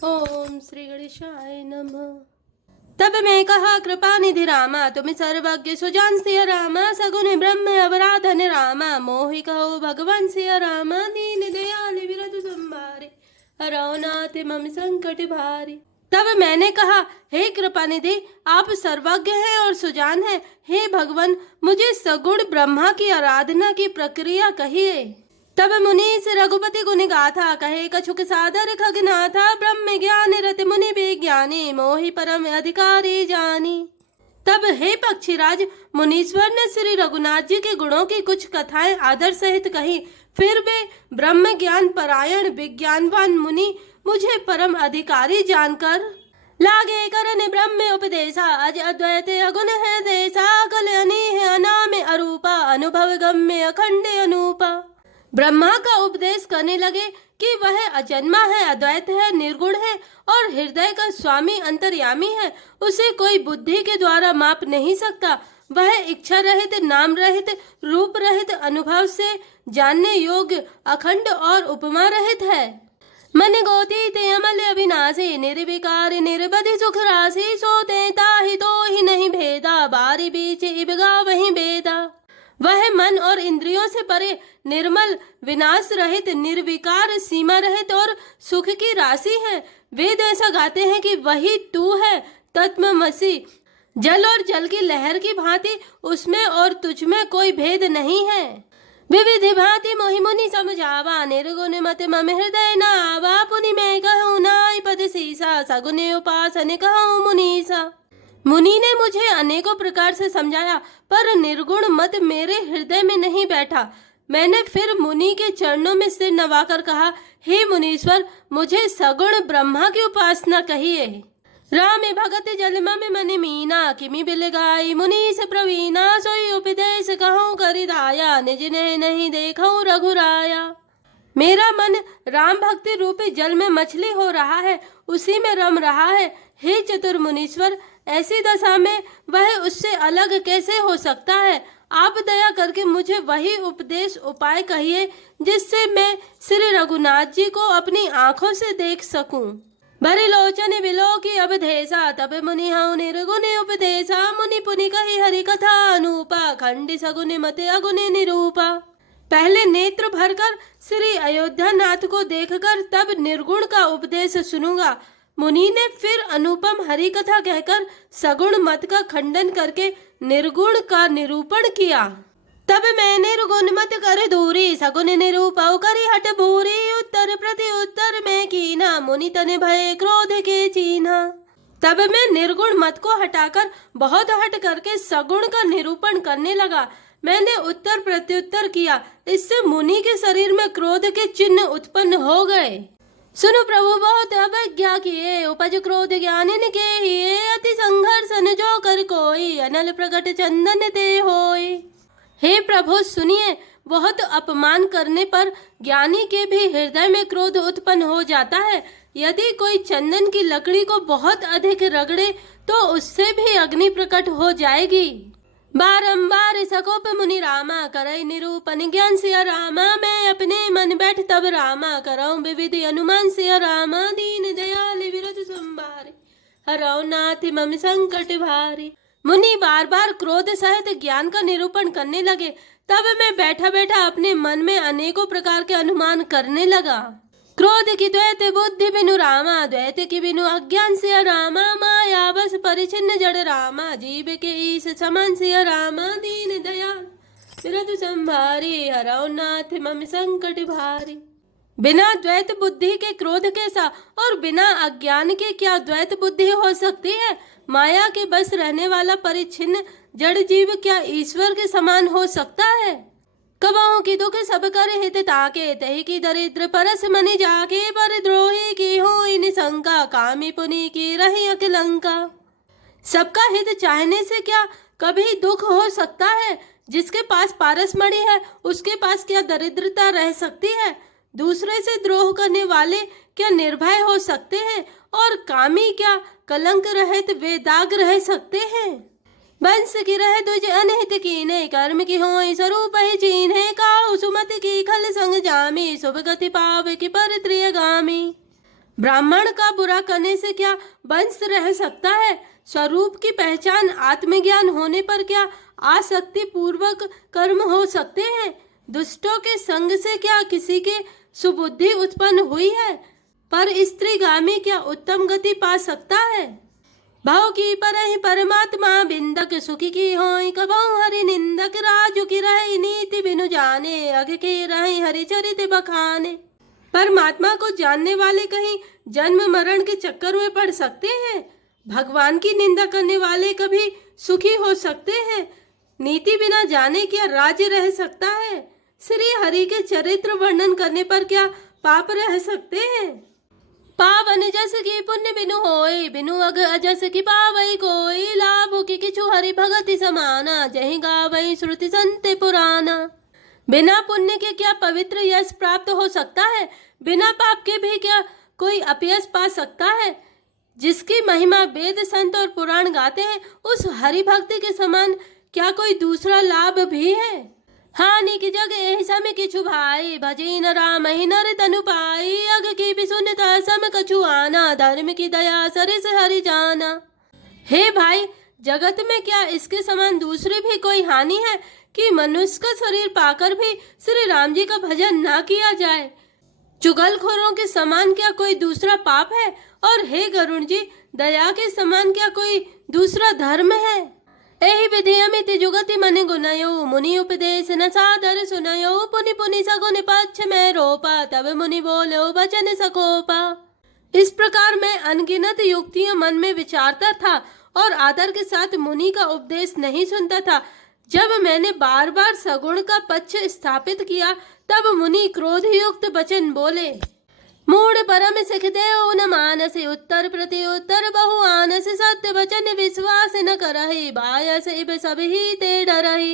ओम श्री गणेशाय नमः। तब मैं कहा, कृपा निधि रामा, तुम सर्वज्ञ सुजान सिया रामा, सगुन ब्रह्म अवराधन रामा, मोहि कहो भगवान सिया रामा, दीन दयाल विरत संभारे, हरौ नाथ मम संकट भारी। तब मैंने कहा, हे कृपा निधि, आप सर्वज्ञ हैं और सुजान हैं। हे भगवान, मुझे सगुण ब्रह्मा की आराधना की प्रक्रिया कहिए। तब मुनीस रघुपति गुण गाथा, कहे कछुक सादर खगनाथा, ब्रह्म ज्ञान रति मुनि विज्ञानी, मोहि परम अधिकारी जानी। तब हे पक्षीराज, मुनीश्वर ने श्री रघुनाथ जी के गुणों की कुछ कथाएं आदर सहित कही। फिर वे ब्रह्म ज्ञान परायण विज्ञानवान मुनि मुझे परम अधिकारी जानकर लागे करन ब्रह्म उपदेशा, अज अद्वैत अगुण है देसा, कल्याणी है अनाम अरूपा, अनुभव गम्य अखंड अनूपा। ब्रह्मा का उपदेश करने लगे कि वह अजन्मा है, अद्वैत है, निर्गुण है और हृदय का स्वामी अंतर्यामी है। उसे कोई बुद्धि के द्वारा माप नहीं सकता। वह इच्छा रहित, नाम रहित, रूप रहित, अनुभव से जानने योग्य, अखंड और उपमा रहित है। मन गोतीत अमल अविनाशी, निर्विकार निर्बधि सुख राशि, सोते ताहि तो ही नहीं भेदा, बारी बीच इबगा वही बेदा। वह मन और इंद्रियों से परे, निर्मल, विनाश रहित, निर्विकार, सीमा रहित और सुख की राशि है। वेद ऐसा गाते हैं कि वही तू है, तत्वमसि। जल और जल की लहर की भांति उसमें और तुझ में कोई भेद नहीं है। विविधि भांति मोहि मुनि समझावा, निर्गुण मत मम हृदय न आवा, पुनि मैं कहूँ नाई पद सीसा, सगुन उपासन कहूँ मुनीसा। मुनि ने मुझे अनेकों प्रकार से समझाया, पर निर्गुण मत मेरे हृदय में नहीं बैठा। मैंने फिर मुनि के चरणों में सिर नवाकर कहा, हे मुनीश्वर, मुझे सगुण ब्रह्मा की उपासना कहिए। राम भगत जलम में मन मीना, किमि बिल गाई मुनीस प्रवीणा, सोई उपदेश कहूँ करिदाया, निज ने नहीं देखूं रघुराया। मेरा मन राम भक्ति रूपी जल में मछली हो रहा है, उसी में रम रहा है। हे चतुर मुनीश्वर, ऐसी दशा में वह उससे अलग कैसे हो सकता है। आप दया करके मुझे वही उपदेश उपाय कहिए जिससे मैं श्री रघुनाथ जी को अपनी आंखों से देख सकूं। भरी लोचन विलो की अवधेशा, तब मुनि हूँ निर्गुण उपदेशा, मुनि पुनि कही हरि कथा अनूपा, खंडी सगुन मत अगुण निरूपा। पहले नेत्र भरकर श्री अयोध्या नाथ को देखकर तब निर्गुण का उपदेश सुनूंगा। मुनि ने फिर अनुपम हरि कथा कहकर सगुण मत का खंडन करके निर्गुण का निरूपण किया। तब मैं निर्गुण मत कर दूरी, सगुण निरूपौ करी हट भूरी, उत्तर प्रति उत्तर में कीना, मुनि तन भय क्रोध के चीन्हा। तब मैं निर्गुण मत को हटाकर बहुत हट करके सगुण का निरूपण करने लगा। मैंने उत्तर प्रत्युत्तर किया, इससे मुनि के शरीर में क्रोध के चिन्ह उत्पन्न हो गए। सुनो प्रभु बहुत अवज्ञा किए, उपज क्रोध ज्ञानिन के हिए, अति संघर्षन जो कर कोई, अनल प्रकट चंदन ते होई। हे प्रभु सुनिए, बहुत अपमान करने पर ज्ञानी के भी हृदय में क्रोध उत्पन्न हो जाता है। यदि कोई चंदन की लकड़ी को बहुत अधिक रगड़े तो उससे भी अग्नि प्रकट हो जाएगी। बारंबार सकोप मुनि रामा, करई निरूपन ज्ञान सिया रामा, मैं अपने मन बैठ तब रामा, करऊं विविधि अनुमान सिया रामा, दीन दयाल विरत संभारे, हरौ नाथ मम संकट भारी। मुनि बार बार क्रोध सहित ज्ञान का निरूपण करने लगे। तब मैं बैठा बैठा अपने मन में अनेकों प्रकार के अनुमान करने लगा। क्रोध की द्वैत बुद्धि बिनु रामा, द्वैत की बिनु अज्ञान सिया रामा, माया बस परिचिन्न जड़ रामा, जीव के ईश समान सिया रामा, दीन दयाल विरत संभारी, हरौ नाथ मम संकट भारी। बिना द्वैत बुद्धि के क्रोध कैसा, और बिना अज्ञान के क्या द्वैत बुद्धि हो सकती है। माया के बस रहने वाला परिचिन्न जड़ जीव क्या ईश्वर के समान हो सकता है। कबाओं की दुख सब कर हित ताके, तही की दरिद्र परस मनि जाके, पर द्रोही की हो निशंका, कामी पुनि की रही अकलंका। सबका हित चाहने से क्या कभी दुख हो सकता है। जिसके पास पारस मणि है उसके पास क्या दरिद्रता रह सकती है। दूसरे से द्रोह करने वाले क्या निर्भय हो सकते हैं, और कामी क्या कलंक रहित वेदाग रह सकते हैं। बंस की रह तुझ अनहित कीने, कर्म की हो स्वरूप ही चीन्हे, काहु सुमत की खल संग जामी, शुभ गति पाव की पर त्रियगामी। ब्राह्मण का बुरा करने से क्या वंश रह सकता है? स्वरूप की पहचान आत्मज्ञान होने पर क्या आसक्ति पूर्वक कर्म हो सकते हैं? दुष्टों के संग से क्या किसी के सुबुद्धि उत्पन्न हुई है? पर स्त्रीगामी क्या उत्तम गति पा सकता है? भाव की परहि परमात्मा बिंदक सुखी की होई कबहु हरि निंदक राजु की रहे नीति बिनु जाने अग के रहे हरि चरित बखाने। परमात्मा को जानने वाले कहीं जन्म मरण के चक्कर में पड़ सकते हैं? भगवान की निंदा करने वाले कभी सुखी हो सकते हैं? नीति बिना जाने क्या राज्य रह सकता है? श्री हरि के चरित्र वर्णन करने पर क्या पाप रह सकते हैं? पावन जस की पुण्य बिनु होय बिनु अग अजस की पावई कोई लाभ की किछु हरि भगति समाना जहि गावई श्रुति संत पुराना। बिना पुण्य के क्या पवित्र यश प्राप्त हो सकता है? बिना पाप के भी क्या कोई अपयश पा सकता है? जिसकी महिमा वेद संत और पुराण गाते हैं उस हरि भक्ति के समान क्या कोई दूसरा लाभ भी है? हानि की जग एहि सम किछु भाई भजी न राम ही नर तनु पाई अग की भी सुनता सम कछु आना धर्म की दया सरिस हरि जाना। हे भाई, जगत में क्या इसके समान दूसरी भी कोई हानि है कि मनुष्य का शरीर पाकर भी श्री राम जी का भजन ना किया जाए? चुगलखोरों के समान क्या कोई दूसरा पाप है? और हे गरुण जी, दया के समान क्या कोई दूसरा धर्म है? एहि विधि अमित जुगति मनि गुनयो मुनि उपदेश न सादर सुनयो पुनि पुनि सगुन पक्ष में रोपा तब मुनि बोलो वचन सकोपा। इस प्रकार मैं अनगिनत युक्तियां मन में विचारता था और आदर के साथ मुनि का उपदेश नहीं सुनता था। जब मैंने बार बार सगुण का पक्ष स्थापित किया तब मुनि क्रोधयुक्त वचन बोले। मूढ़ परम सिख देव न मानस उत्तर प्रति उत्तर बहु आनस सत्य वचन विश्वास न करहि बायस इब सब ही ते डरहि।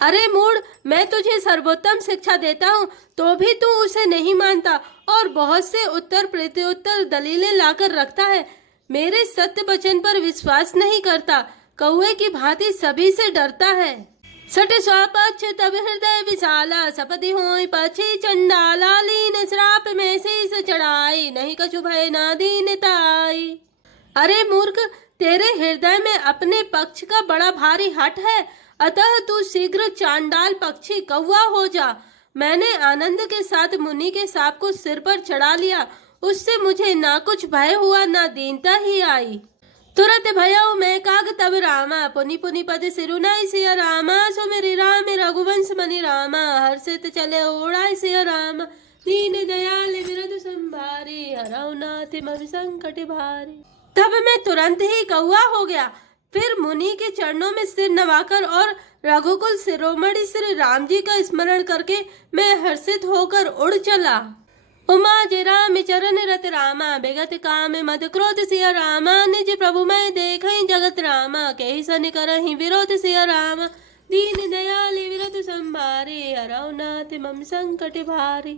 अरे मूढ़, मैं तुझे सर्वोत्तम शिक्षा देता हूँ तो भी तू उसे नहीं मानता और बहुत से उत्तर प्रत्युत्तर दलीलें लाकर रखता है। मेरे सत्य वचन पर विश्वास नहीं करता, कौए की भांति सभी से डरता है। सट स्वपक्ष तब हृदय विशाला सपति होई पक्षी चंडाला लीन श्राप में शीस चढ़ाई नहीं कछु भय ना दीनताई। अरे मूर्ख, तेरे हृदय में अपने पक्ष का बड़ा भारी हठ है, अतः तू शीघ्र चांडाल पक्षी कौवा हो जा। मैंने आनंद के साथ मुनि के सांप को सिर पर चढ़ा लिया, उससे मुझे ना कुछ भय हुआ ना दीनता ही आई। तुरत भयउ मैं काग तब रामा पुनि पुनि पद सिरुनाई सिया रामा सुमेरि राम रघुवंश मनि रामा हर्षित चले ओढ़ाई सिया रामा दीन दयाल विरध संभारे हरौ नाथ मम संकट भारे। तब मैं तुरंत ही कौवा हो गया। फिर मुनि के चरणों में सिर नवाकर और रघुकुल शिरोमणि श्री राम जी का स्मरण करके मैं हर्षित होकर उड़ चला। उमा जे राम चरण रत रामा बेगत काम मद क्रोध सिया रामा निज प्रभु मैं देखई जगत रामा कहि सन करहि विरोध सिया रामा दीन दयाल विरत संभारे हरौ नाथ मम संकट भारे।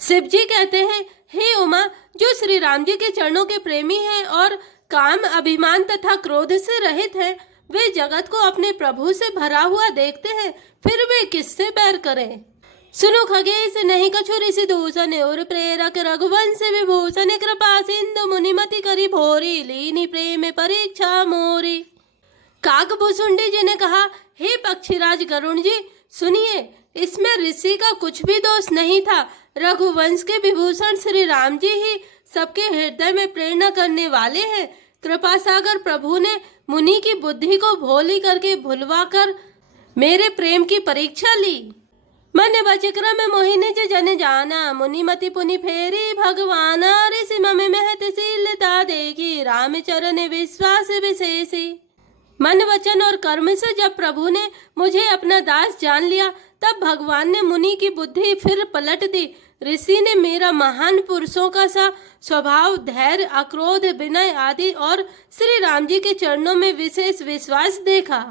शिव जी कहते हैं, हे उमा, जो श्री राम जी के चरणों के प्रेमी हैं और काम अभिमान तथा क्रोध से रहित हैं, वे जगत को अपने प्रभु से भरा हुआ देखते हैं, फिर वे किससे बैर करें। सुनो खगेश नहीं कछु ऋषि दूषण और प्रेरक रघुवंश विभूषण कृपा सिंधु मुनिमति करी भोरी लीनी प्रेम परीक्षा मोरी। काकभूषुंडी जी ने कहा, हे पक्षीराज गरुण जी, सुनिए, इसमें ऋषि का कुछ भी दोष नहीं था। रघुवंश के विभूषण श्री राम जी ही सबके हृदय में प्रेरणा करने वाले हैं। कृपा सागर प्रभु ने मुनि की बुद्धि को भोली करके भुलवा कर मेरे प्रेम की परीक्षा ली। मन बचक्रम मोहिनी जन जाना मुनिमति पुनि फेरी भगवाना ऋषि मम महत शीलता देखी राम चरण विश्वास विशेषी। मन वचन और कर्म से जब प्रभु ने मुझे अपना दास जान लिया, तब भगवान ने मुनि की बुद्धि फिर पलट दी। ऋषि ने मेरा महान पुरुषों का सा स्वभाव, धैर्य, अक्रोध, विनय आदि और श्री राम जी के चरणों में विशेष विश्वास देखा।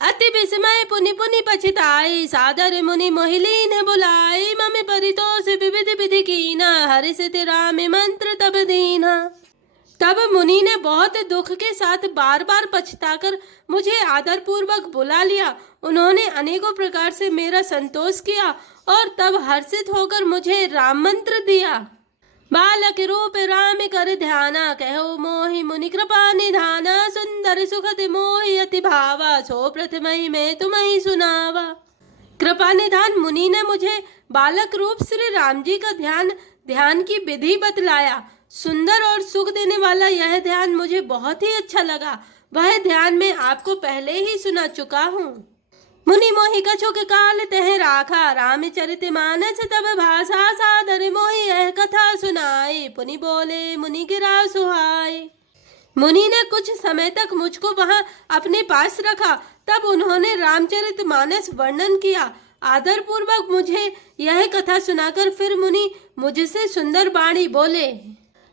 अति विस्मय पुनि पुनि पछिताई सादर मुनि मोहिलीन बुलाई मम परितोष विविध विधि कीना हर्षित राम मंत्र तब दीना। तब मुनि ने बहुत दुख के साथ बार बार पछताकर मुझे आदर पूर्वक बुला लिया। उन्होंने अनेकों प्रकार से मेरा संतोष किया और तब हर्षित होकर मुझे राम मंत्र दिया। बालक रूप राम कर ध्याना, कहो मोहि मुनि कृपा निधाना। सुंदर सुखद मोहि अति भावा, सो प्रथमहि में तुम्हें सुनावा। कृपा निधान मुनि ने मुझे बालक रूप श्री राम जी का ध्यान की विधि बतलाया। सुंदर और सुख देने वाला यह ध्यान मुझे बहुत ही अच्छा लगा। वह ध्यान मैं आपको पहले ही सुना चुका हूँ। मुनि मोहि कछुक काल तह राखा, रामचरित मानस तब भाषा। सादर मोहि यह कथा सुनाई, पुनि बोले मुनि गिरा सुहाई। मुनि ने कुछ समय तक मुझको वहां अपने पास रखा। तब उन्होंने रामचरित मानस वर्णन किया। आदर पूर्वक मुझे यह कथा सुनाकर फिर मुनि मुझसे सुंदर वाणी बोले।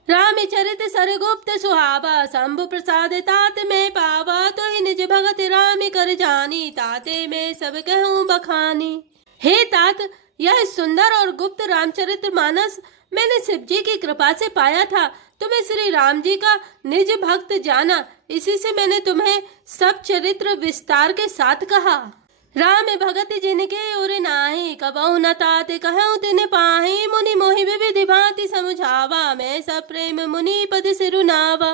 रामचरित सरगुप्त सुहावा, शंभु प्रसाद तात में पावा। तो ही निज भगत राम कर जानी, ताते में सब कहूँ बखानी। हे तात, यह सुंदर और गुप्त रामचरित मानस मैंने शिव जी की कृपा से पाया था। तुम्हें श्री राम जी का निज भक्त जाना, इसी से मैंने तुम्हें सब चरित्र विस्तार के साथ कहा। राम भगत जिनके उर नाहि, कबहु न तात कहूँ तिन पाहि। मुनि मोहि विविधि भांति समझावा, मैं सब प्रेम मुनि पद सिरुनावा।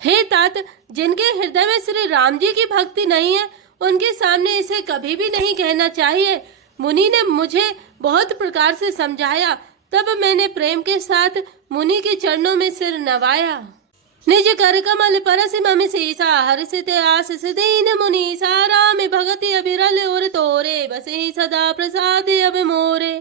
हे तात, जिनके हृदय में श्री राम जी की भक्ति नहीं है, उनके सामने इसे कभी भी नहीं कहना चाहिए। मुनि ने मुझे बहुत प्रकार से समझाया, तब मैंने प्रेम के साथ मुनि के चरणों में सिर नवाया। निज कर कमल परस मम सीसा, हर्षित आशीष दीन मुनीसा। राम भगति अबिरल और तोरे, बसे सदा प्रसाद अब मोरे।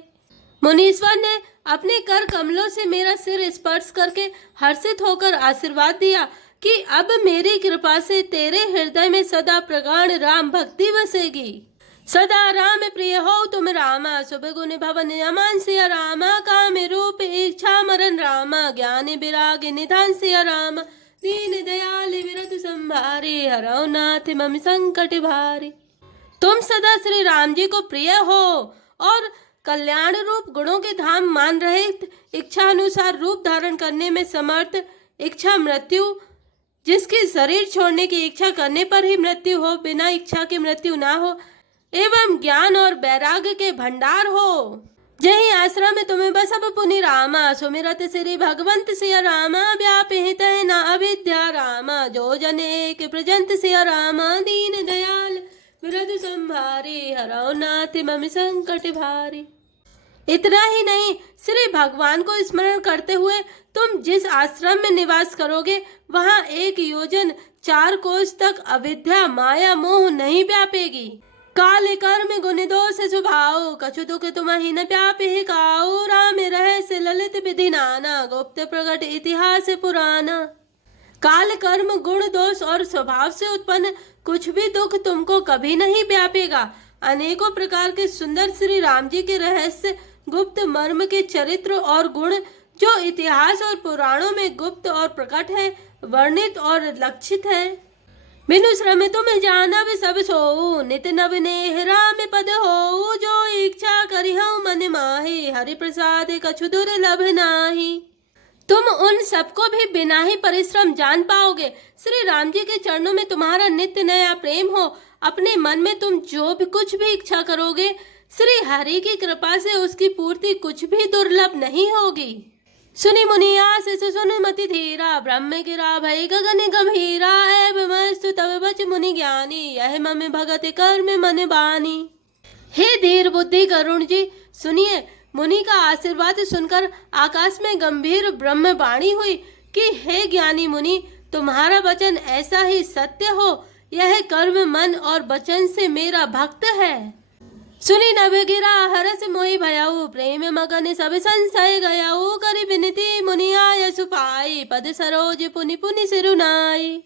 मुनीश्वर ने अपने कर कमलों से मेरा सिर स्पर्श करके हर्षित होकर आशीर्वाद दिया कि अब मेरी कृपा से तेरे हृदय में सदा प्रगाढ़ राम भक्ति बसेगी। सदा राम प्रिय हो तुम रामा, शुभ गुण भवन अमान सिया रामा। काम रूप इच्छा मरण रामा, ज्ञान विराग निधान सिया रामा। दीन दयाल विरत संभारे, हरौ नाथ मम संकट भारे। तुम सदा श्री राम जी को प्रिय हो और कल्याण रूप गुणों के धाम मान रहे, इच्छा अनुसार रूप धारण करने में समर्थ, इच्छा मृत्यु, जिसकी शरीर छोड़ने की इच्छा करने पर ही मृत्यु हो, बिना इच्छा की मृत्यु ना हो, एवं ज्ञान और वैराग्य के भंडार हो। जही आश्रम में तुम्हें बसब पुनि रामा, सुमिरत श्री भगवंत सिया रामा। व्यापित न अविद्या रामा, जो जन एक प्रजंत सिया रामा। दीन दयाल विरत संभारे, हरौ नाथ मम संकट भारे। इतना ही नहीं, श्री भगवान को स्मरण करते हुए तुम जिस आश्रम में निवास करोगे, वहां 1 योजन 4 कोस तक अविद्या माया मोह नहीं व्यापेगी। काल कर्म गुण दोष स्वभाव, कछु दुख तुम्हि न व्यापि काऊ। राम रहस्य ललित विधि नाना, गुप्त प्रकट इतिहास पुराना। काल कर्म गुण दोष और स्वभाव से उत्पन्न कुछ भी दुख तुमको कभी नहीं व्यापेगा। अनेकों प्रकार के सुंदर श्री राम जी के रहस्य, गुप्त मर्म के चरित्र और गुण जो इतिहास और पुराणों में गुप्त और प्रकट है, वर्णित और लक्षित है। बिनु श्रम तुम जानब सब सोऊ, नित नव नेह राम पद हो। जो इच्छा करिहु मन माहि, हरि प्रसाद कछु दुर्लभ नाही। तुम उन सबको भी बिना ही परिश्रम जान पाओगे। श्री राम जी के चरणों में तुम्हारा नित्य नया प्रेम हो। अपने मन में तुम जो भी कुछ भी इच्छा करोगे, श्री हरि की कृपा से उसकी पूर्ति कुछ भी दुर्लभ नहीं होगी। सुनि मुनि आशीष सुन मति धीरा, ब्रह्म गिरा भय गगन गंभीरा। एवमस्तु तब बच मुनि ज्ञानी, यह मम भगत कर्म मन बानी। हे धीर बुद्धि करुण जी, सुनिए। मुनि का आशीर्वाद सुनकर आकाश में गंभीर ब्रह्म वाणी हुई कि हे ज्ञानी मुनि, तुम्हारा वचन ऐसा ही सत्य हो। यह कर्म मन और वचन से मेरा भक्त है। सुनि नभ गिरा हरस मोहि भयउ, प्रेम मगन सब संशय गयउ। करि विनती मुनि आय सुपाई, पद सरोज पुनि पुनि सिरुनाई।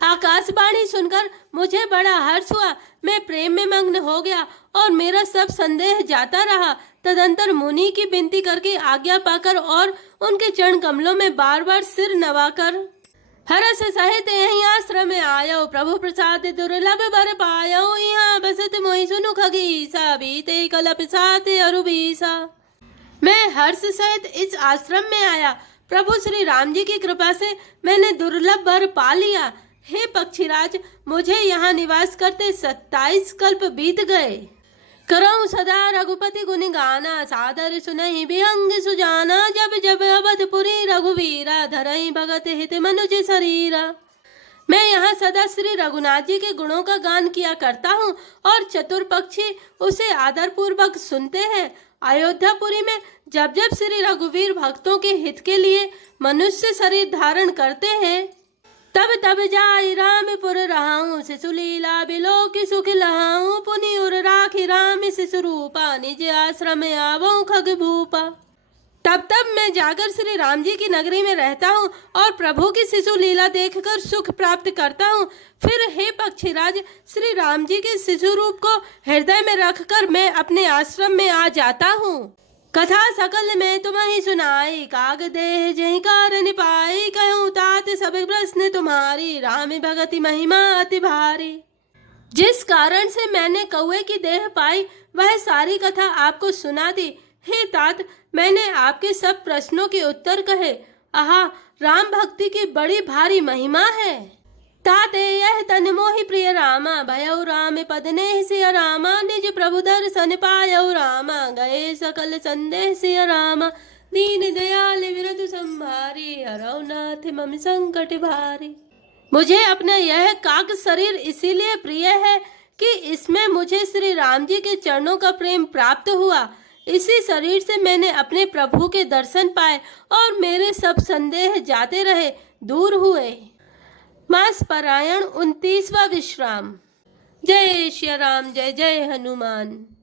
आकाशवाणी सुनकर मुझे बड़ा हर्ष हुआ। मैं प्रेम में मग्न हो गया और मेरा सब संदेह जाता रहा। तदंतर मुनि की विनती करके आज्ञा पाकर और उनके चरण कमलों में बार बार सिर नवाकर हरस सहित यही आश्रम में आयो। प्रभु प्रसाद दुर्लभ बर पायो, यहाँ बसत मोहि सुनु खगीसा। बीते कलप साथ अरुबीसा। मैं हर्ष सहित इस आश्रम में आया। प्रभु श्री राम जी की कृपा से मैंने दुर्लभ बर पा लिया। हे पक्षीराज, मुझे यहाँ निवास करते 27 कल्प बीत गए। करऊं सदा रघुपति गुण गाना, सादर सुनहि विहंग सुजाना। जब जब अवधपुरी रघुवीरा, धरहि भगत हित मनुज शरीरा। मैं यहाँ सदा श्री रघुनाथ जी के गुणों का गान किया करता हूँ और चतुर पक्षी उसे आदर पूर्वक सुनते हैं। अयोध्यापुरी में जब जब श्री रघुवीर भक्तों के हित के लिए मनुष्य शरीर धारण करते हैं, तब तब जाई रामपुर रहाऊं। शिशु लीला बिलो की सुख लहाऊं। पुनि उर राखी राम शिशु रूपा, निज आश्रम आवो खग भूपा। तब तब मैं जाकर श्री राम जी की नगरी में रहता हूँ और प्रभु की शिशु लीला देखकर सुख प्राप्त करता हूँ। फिर हे पक्षीराज, श्री राम जी के शिशु रूप को हृदय में रखकर मैं अपने आश्रम में आ जाता हूँ। कथा सकल में तुम्हें सुनाई, काग देह जहि कारण पाई। कहूँ तात सब प्रश्न तुम्हारी, राम भगति महिमा अति भारी। जिस कारण से मैंने कौवे की देह पाई वह सारी कथा आपको सुना दी। हे तात, मैंने आपके सब प्रश्नों के उत्तर कहे। आहा, राम भक्ति की बड़ी भारी महिमा है। ताते यह तन मोहि प्रिय रामा, भयउ राम पद नेह सिय रामा। निज प्रभु दर्शन पायउ रामा, गए सकल संदेह सिय रामा। दीन दयाल विरधु संभारी, हरौ नाथ मम संकट भारी। मुझे अपना यह काक शरीर इसीलिए प्रिय है कि इसमें मुझे श्री राम जी के चरणों का प्रेम प्राप्त हुआ। इसी शरीर से मैंने अपने प्रभु के दर्शन पाए और मेरे सब संदेह जाते रहे, दूर हुए। मास पारायण 29वां विश्राम। जय श्री राम, जय जय हनुमान।